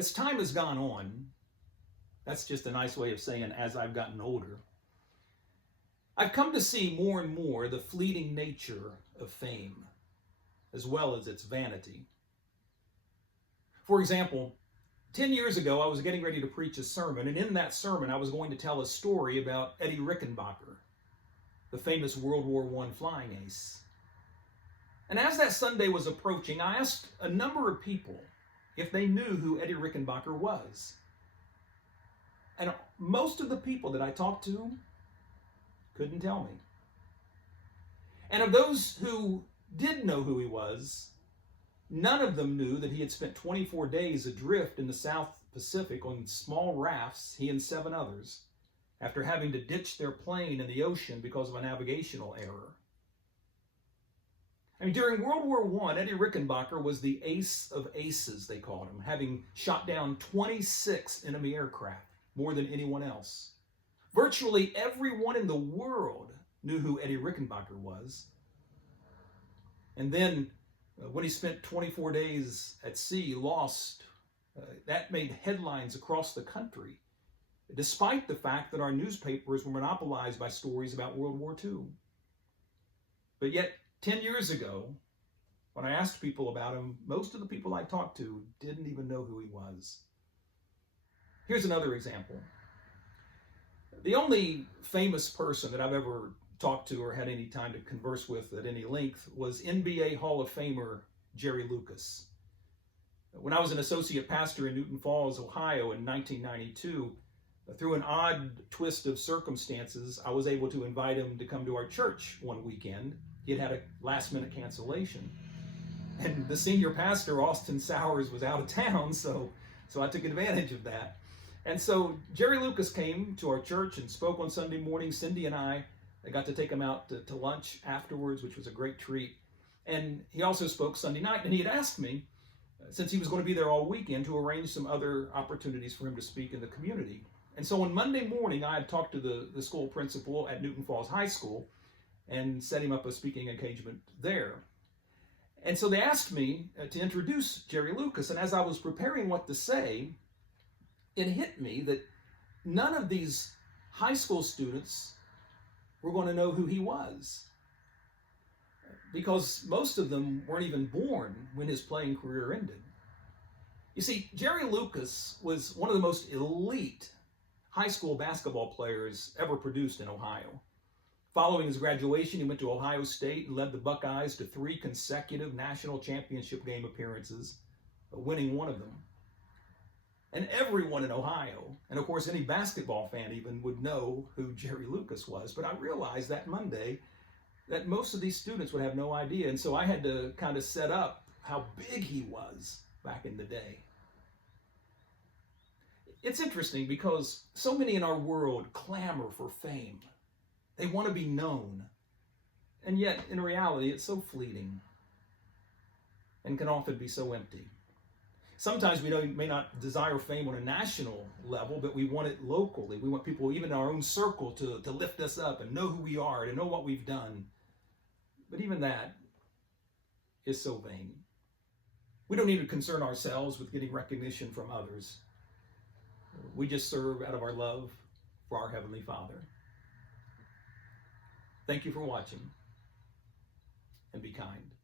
As time has gone on, that's just a nice way of saying as I've gotten older, I've come to see more and more the fleeting nature of fame, as well as its vanity. For example, 10 years ago, I was getting ready to preach a sermon, and in that sermon, I was going to tell a story about Eddie Rickenbacker, the famous World War I flying ace. And as that Sunday was approaching, I asked a number of people if they knew who Eddie Rickenbacker was. And most of the people that I talked to couldn't tell me. And of those who did know who he was, none of them knew that he had spent 24 days adrift in the South Pacific on small rafts, he and 7 others, after having to ditch their plane in the ocean because of a navigational error. I mean, during World War I, Eddie Rickenbacker was the ace of aces, they called him, having shot down 26 enemy aircraft, more than anyone else. Virtually everyone in the world knew who Eddie Rickenbacker was. And then when he spent 24 days at sea, lost, that made headlines across the country, despite the fact that our newspapers were monopolized by stories about World War II. But yet, 10 years ago, when I asked people about him, most of the people I talked to didn't even know who he was. Here's another example. The only famous person that I've ever talked to or had any time to converse with at any length was NBA Hall of Famer Jerry Lucas. When I was an associate pastor in Newton Falls, Ohio in 1992, through an odd twist of circumstances, I was able to invite him to come to our church one weekend. He had a last-minute cancellation. And the senior pastor, Austin Sowers, was out of town, so I took advantage of that. And so Jerry Lucas came to our church and spoke on Sunday morning. Cindy and I got to take him out to lunch afterwards, which was a great treat. And he also spoke Sunday night, and he had asked me, since he was going to be there all weekend, to arrange some other opportunities for him to speak in the community. And so on Monday morning, I had talked to the school principal at Newton Falls High School and set him up a speaking engagement there. And so they asked me to introduce Jerry Lucas, and as I was preparing what to say, it hit me that none of these high school students were going to know who he was, because most of them weren't even born when his playing career ended. You see, Jerry Lucas was one of the most elite high school basketball players ever produced in Ohio. Following his graduation, he went to Ohio State and led the Buckeyes to 3 consecutive national championship game appearances, winning one of them. And everyone in Ohio, and of course any basketball fan even, would know who Jerry Lucas was. But I realized that Monday that most of these students would have no idea. And so I had to kind of set up how big he was back in the day. It's interesting because so many in our world clamor for fame. They want to be known. And yet, in reality, it's so fleeting and can often be so empty. Sometimes we may not desire fame on a national level, but we want it locally. We want people, even in our own circle, to lift us up and know who we are, to know what we've done. But even that is so vain. We don't need to concern ourselves with getting recognition from others. We just serve out of our love for our Heavenly Father. Thank you for watching, and be kind.